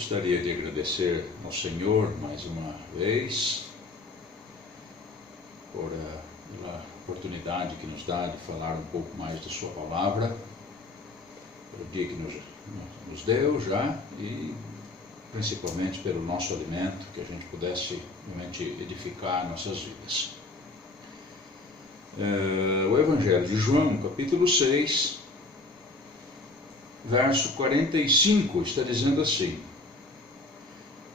Gostaria de agradecer ao Senhor mais uma vez pela oportunidade que nos dá de falar um pouco mais de Sua Palavra, pelo dia que nos deu já e principalmente pelo nosso alimento, que a gente pudesse realmente edificar nossas vidas. O Evangelho de João, capítulo 6, verso 45, está dizendo assim: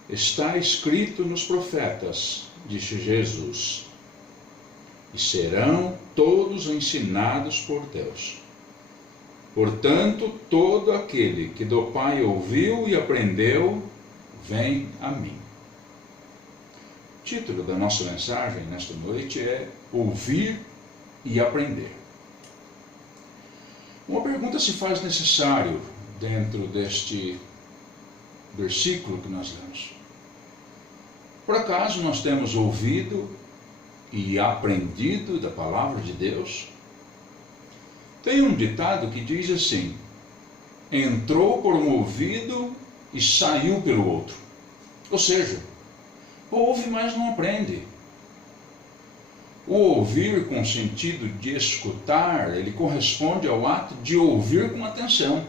está escrito nos profetas, disse Jesus, e serão todos ensinados por Deus. Portanto, todo aquele que do Pai ouviu e aprendeu, vem a mim. O título da nossa mensagem nesta noite é Ouvir e Aprender. Uma pergunta se faz necessário dentro deste versículo que nós lemos. Por acaso nós temos ouvido e aprendido da palavra de Deus? Tem um ditado que diz assim: entrou por um ouvido e saiu pelo outro. Ou seja, ouve, mas não aprende. O ouvir com sentido de escutar, ele corresponde ao ato de ouvir com atenção.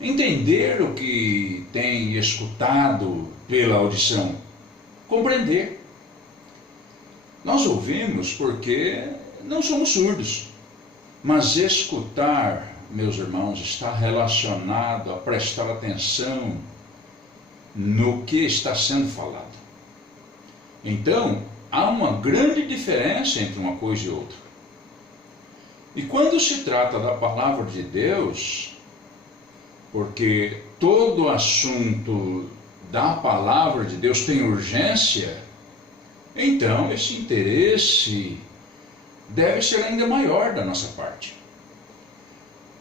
Entender o que tem escutado pela audição. Compreender. Nós ouvimos porque não somos surdos. Mas escutar, meus irmãos, está relacionado a prestar atenção no que está sendo falado. Então, há uma grande diferença entre uma coisa e outra. E quando se trata da palavra de Deus, porque todo assunto da palavra de Deus tem urgência, então esse interesse deve ser ainda maior da nossa parte.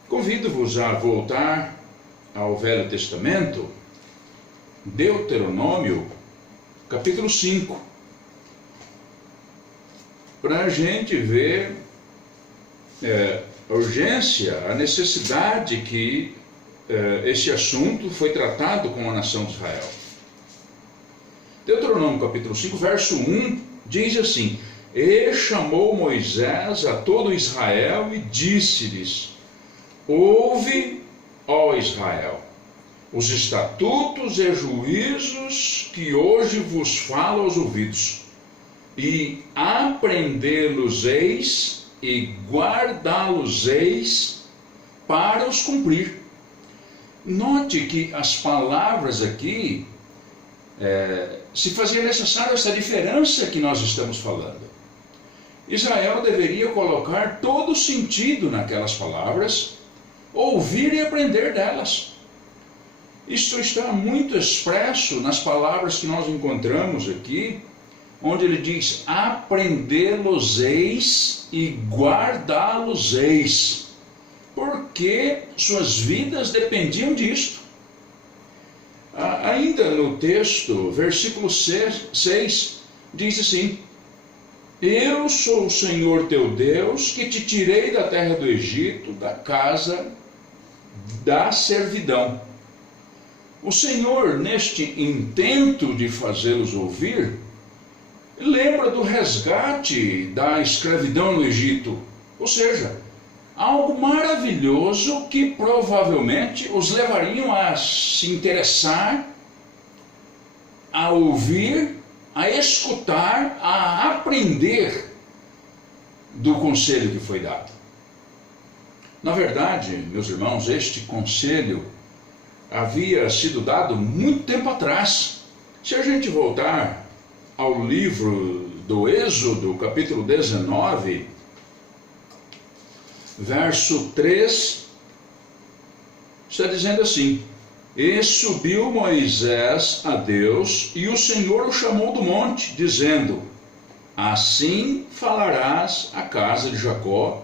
Convido-vos a voltar ao Velho Testamento, Deuteronômio, capítulo 5, para a gente ver a urgência, a necessidade que esse assunto foi tratado com a nação de Israel. Deuteronômio capítulo 5, verso 1, diz assim: e chamou Moisés a todo Israel e disse-lhes: ouve, ó Israel, os estatutos e juízos que hoje vos falo aos ouvidos, e aprendê-los-eis e guardá-los-eis para os cumprir. Note que as palavras aqui se fazia necessária essa diferença que nós estamos falando. Israel deveria colocar todo o sentido naquelas palavras, ouvir e aprender delas. Isto está muito expresso nas palavras que nós encontramos aqui, onde ele diz: aprendê-los-eis e guardá-los-eis, porque suas vidas dependiam disto. Ainda no texto, versículo 6, diz assim: eu sou o Senhor teu Deus, que te tirei da terra do Egito, da casa da servidão. O Senhor, neste intento de fazê-los ouvir, lembra do resgate da escravidão no Egito, ou seja, algo maravilhoso que provavelmente os levariam a se interessar, a ouvir, a escutar, a aprender do conselho que foi dado. Na verdade, meus irmãos, este conselho havia sido dado muito tempo atrás. Se a gente voltar ao livro do Êxodo, capítulo 19, verso 3, está dizendo assim: e subiu Moisés a Deus, e o Senhor o chamou do monte, dizendo: assim falarás à casa de Jacó,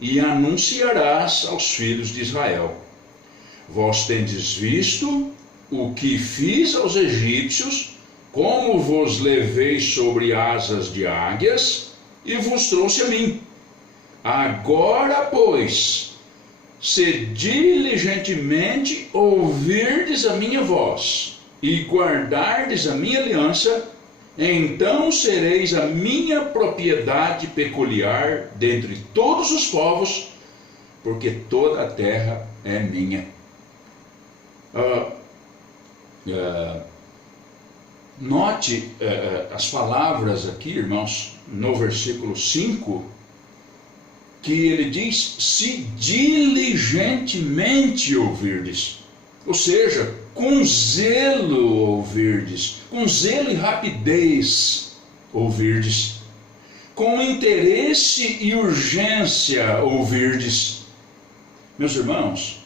e anunciarás aos filhos de Israel: vós tendes visto o que fiz aos egípcios, como vos levei sobre asas de águias, e vos trouxe a mim. Agora, pois, se diligentemente ouvirdes a minha voz e guardardes a minha aliança, então sereis a minha propriedade peculiar dentre todos os povos, porque toda a terra é minha. Note as palavras aqui, irmãos, no versículo 5, que ele diz: se diligentemente ouvirdes, ou seja, com zelo ouvirdes, com zelo e rapidez ouvirdes, com interesse e urgência ouvirdes. Meus irmãos,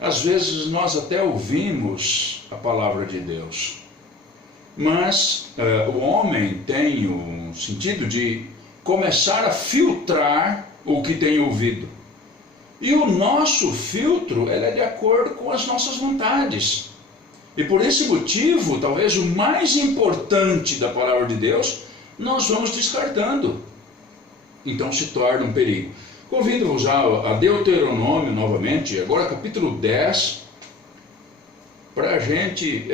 às vezes nós até ouvimos a palavra de Deus, mas o homem tem um sentido de começar a filtrar o que tem ouvido. E o nosso filtro é de acordo com as nossas vontades. E por esse motivo, talvez o mais importante da palavra de Deus, nós vamos descartando. Então se torna um perigo. Convido-vos a Deuteronômio novamente, agora capítulo 10, para a gente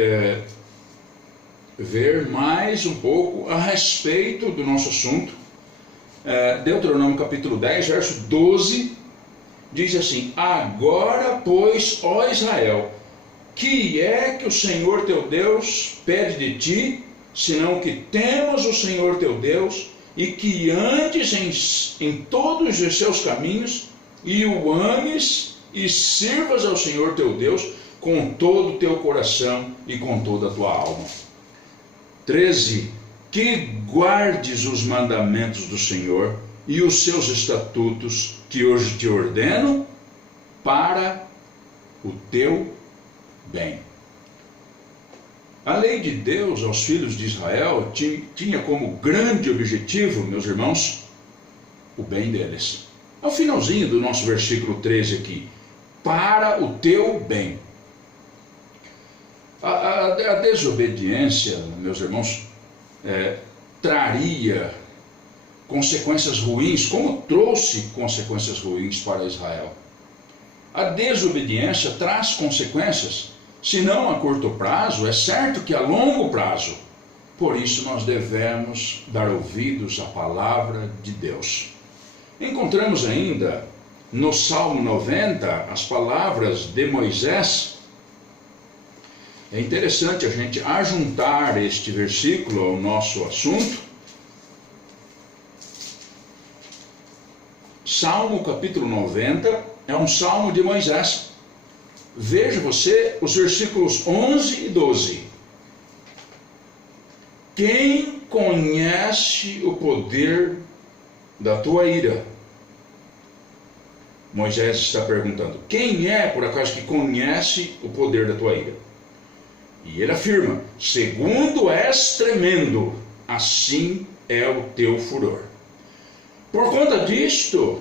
ver mais um pouco a respeito do nosso assunto. Deuteronômio capítulo 10, verso 12, diz assim: agora, pois, ó Israel, que é que o Senhor teu Deus pede de ti, senão que temas o Senhor teu Deus, e que andes em todos os seus caminhos, e o ames, e sirvas ao Senhor teu Deus com todo o teu coração e com toda a tua alma. 13. Que guardes os mandamentos do Senhor e os seus estatutos que hoje te ordeno para o teu bem. A lei de Deus aos filhos de Israel tinha como grande objetivo, meus irmãos, o bem deles. Ao finalzinho do nosso versículo 13 aqui, para o teu bem. A desobediência, meus irmãos, traria consequências ruins, como trouxe consequências ruins para Israel. A desobediência traz consequências, se não a curto prazo, é certo que a longo prazo. Por isso nós devemos dar ouvidos à palavra de Deus. Encontramos ainda no Salmo 90 as palavras de Moisés. É interessante a gente ajuntar este versículo ao nosso assunto. Salmo capítulo 90 é um salmo de Moisés. Veja você os versículos 11 e 12. Quem conhece o poder da tua ira? Moisés está perguntando. Quem é, por acaso, que conhece o poder da tua ira? E ele afirma: segundo és tremendo, assim é o teu furor. Por conta disto,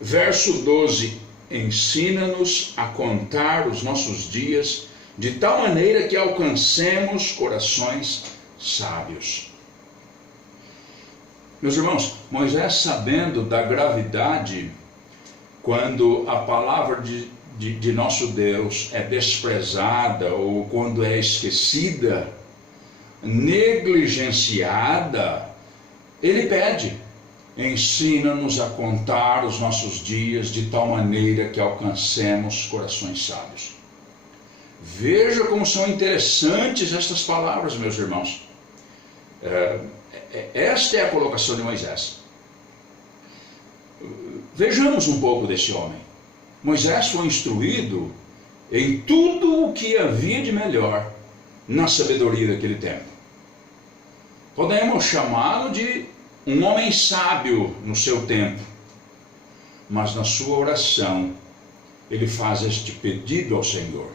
verso 12, ensina-nos a contar os nossos dias de tal maneira que alcancemos corações sábios. Meus irmãos, Moisés, sabendo da gravidade, quando a palavra de nosso Deus é desprezada ou quando é esquecida, negligenciada, ele pede: ensina-nos a contar os nossos dias de tal maneira que alcancemos corações sábios. Veja como são interessantes estas palavras, meus irmãos. Esta é a colocação de Moisés. Vejamos um pouco desse homem. Moisés foi instruído em tudo o que havia de melhor na sabedoria daquele tempo. Podemos chamá-lo de um homem sábio no seu tempo, mas na sua oração ele faz este pedido ao Senhor.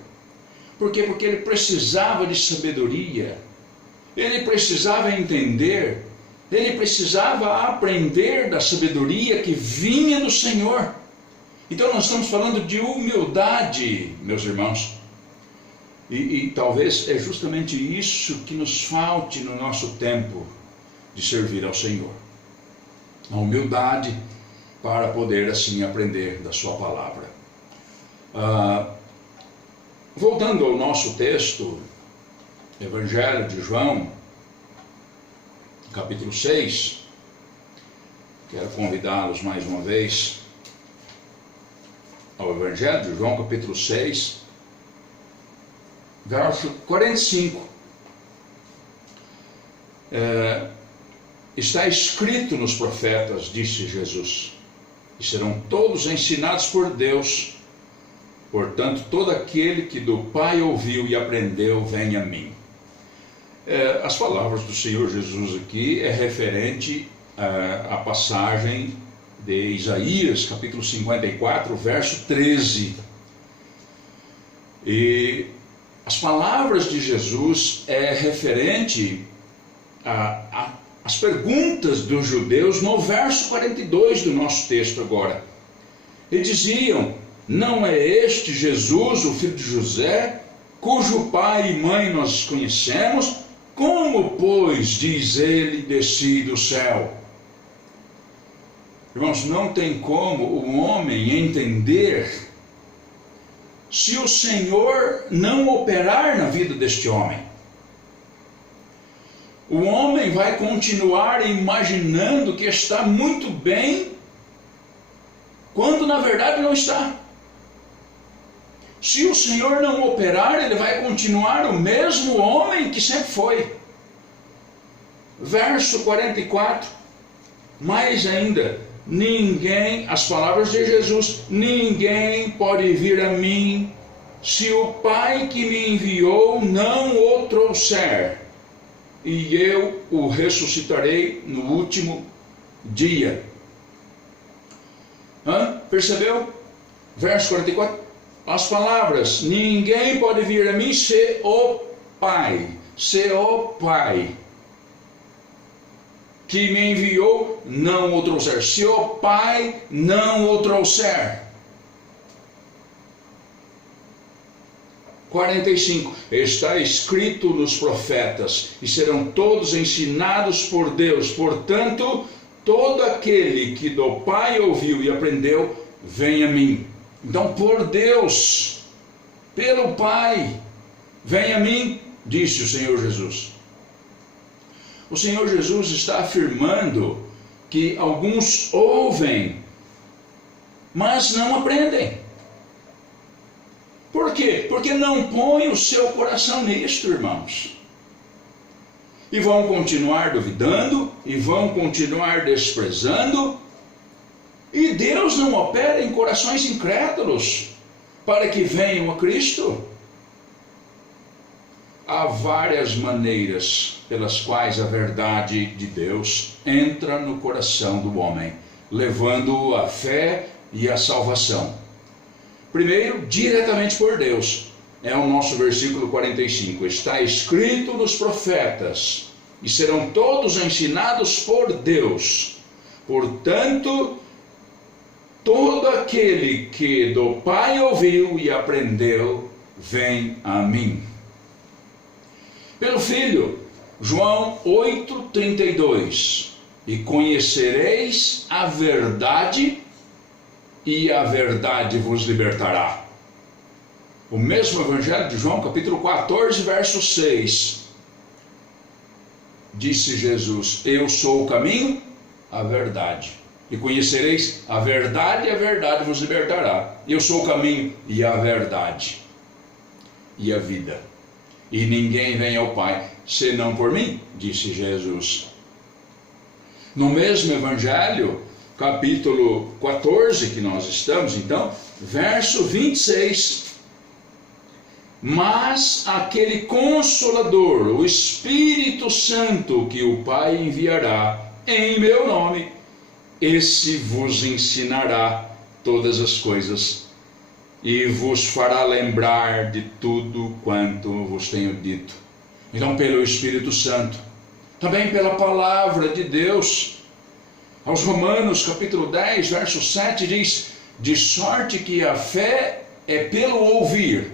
Por quê? Porque ele precisava de sabedoria, ele precisava entender, ele precisava aprender da sabedoria que vinha do Senhor. Então nós estamos falando de humildade, meus irmãos, e talvez é justamente isso que nos falte no nosso tempo de servir ao Senhor. A humildade para poder assim aprender da sua palavra. Voltando ao nosso texto, Evangelho de João, capítulo 6, quero convidá-los mais uma vez ao Evangelho de João, capítulo 6, verso 45. Está escrito nos profetas, disse Jesus, e serão todos ensinados por Deus. Portanto, todo aquele que do Pai ouviu e aprendeu, vem a mim. As palavras do Senhor Jesus aqui é referente à passagem de Isaías, capítulo 54, verso 13. E as palavras de Jesus é referente às perguntas dos judeus no verso 42 do nosso texto agora. E diziam: não é este Jesus, o filho de José, cujo pai e mãe nós conhecemos? Como, pois, diz ele, desci do céu? Irmãos, não tem como o homem entender se o Senhor não operar na vida deste homem. O homem vai continuar imaginando que está muito bem, quando na verdade não está. Se o Senhor não operar, ele vai continuar o mesmo homem que sempre foi. Verso 44, mais ainda, as palavras de Jesus: ninguém pode vir a mim se o Pai que me enviou não o trouxer, e eu o ressuscitarei no último dia. Percebeu? Verso 44. As palavras: ninguém pode vir a mim se o Pai que me enviou não o trouxer. Se o Pai não o trouxer. 45. Está escrito nos profetas, e serão todos ensinados por Deus. Portanto, todo aquele que do Pai ouviu e aprendeu, vem a mim. Então, por Deus, pelo Pai, vem a mim, disse o Senhor Jesus. O Senhor Jesus está afirmando que alguns ouvem, mas não aprendem. Por quê? Porque não põem o seu coração nisto, irmãos. E vão continuar duvidando, e vão continuar desprezando. E Deus não opera em corações incrédulos para que venham a Cristo. Há várias maneiras pelas quais a verdade de Deus entra no coração do homem, levando-o à fé e à salvação. Primeiro, diretamente por Deus. É o nosso versículo 45. Está escrito nos profetas, e serão todos ensinados por Deus. Portanto, todo aquele que do Pai ouviu e aprendeu, vem a mim. Pelo Filho, João 8,32. E conhecereis a verdade, e a verdade vos libertará. O mesmo Evangelho de João, capítulo 14, verso 6. Disse Jesus: eu sou o caminho, a verdade. E conhecereis a verdade vos libertará. Eu sou o caminho e a verdade e a vida. E ninguém vem ao Pai senão por mim, disse Jesus. No mesmo Evangelho, capítulo 14, que nós estamos, então, verso 26. Mas aquele Consolador, o Espírito Santo, que o Pai enviará em meu nome, esse vos ensinará todas as coisas e vos fará lembrar de tudo quanto vos tenho dito. Então, pelo Espírito Santo, também pela palavra de Deus. Aos Romanos, capítulo 10, verso 7, diz: de sorte que a fé é pelo ouvir,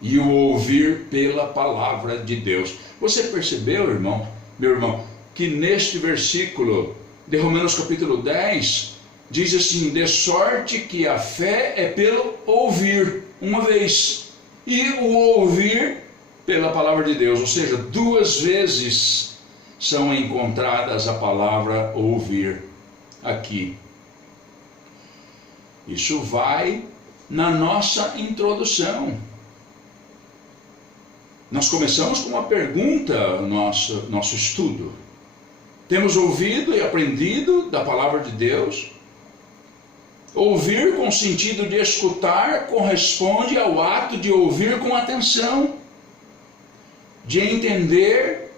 e o ouvir pela palavra de Deus. Você percebeu, irmão, meu irmão, que neste versículo de Romanos capítulo 10, Diz assim: de sorte que a fé é pelo ouvir, uma vez, e o ouvir pela palavra de Deus. Ou seja, 2 vezes são encontradas a palavra ouvir aqui. Isso vai na nossa introdução. Nós começamos com uma pergunta, nosso estudo. Temos ouvido e aprendido da palavra de Deus. Ouvir com o sentido de escutar corresponde ao ato de ouvir com atenção, de entender,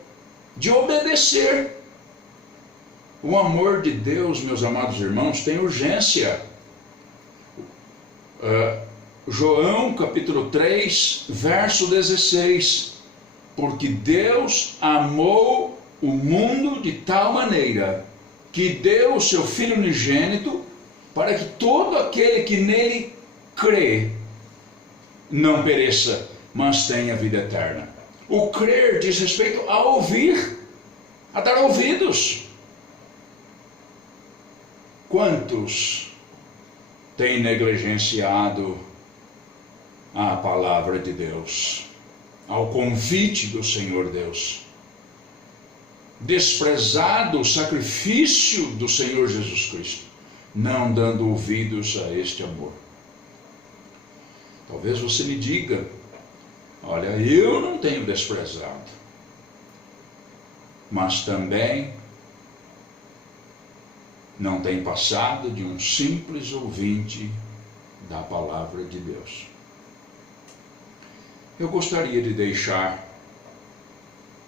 de obedecer. O amor de Deus, meus amados irmãos, tem urgência. João capítulo 3, verso 16. Porque Deus amou o mundo de tal maneira que deu o seu Filho unigênito, para que todo aquele que nele crê não pereça, mas tenha vida eterna. O crer diz respeito a ouvir, a dar ouvidos. Quantos têm negligenciado a palavra de Deus, ao convite do Senhor Deus, desprezado o sacrifício do Senhor Jesus Cristo, não dando ouvidos a este amor? Talvez você me diga: olha, eu não tenho desprezado, mas também não tem passado de um simples ouvinte da palavra de Deus. Eu gostaria de deixar,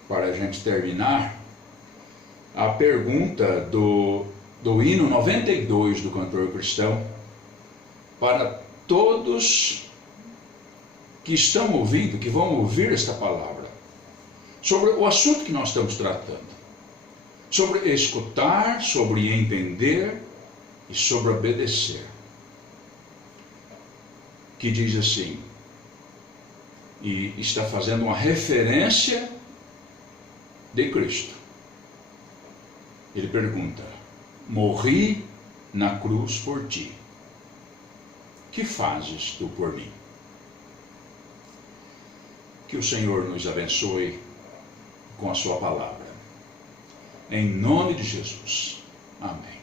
para a gente terminar, a pergunta do hino 92 do cantor cristão, para todos que estão ouvindo, que vão ouvir esta palavra, sobre o assunto que nós estamos tratando, sobre escutar, sobre entender e sobre obedecer. Que diz assim, e está fazendo uma referência de Cristo. Ele pergunta: morri na cruz por ti, que fazes tu por mim? Que o Senhor nos abençoe com a sua palavra. Em nome de Jesus. Amém.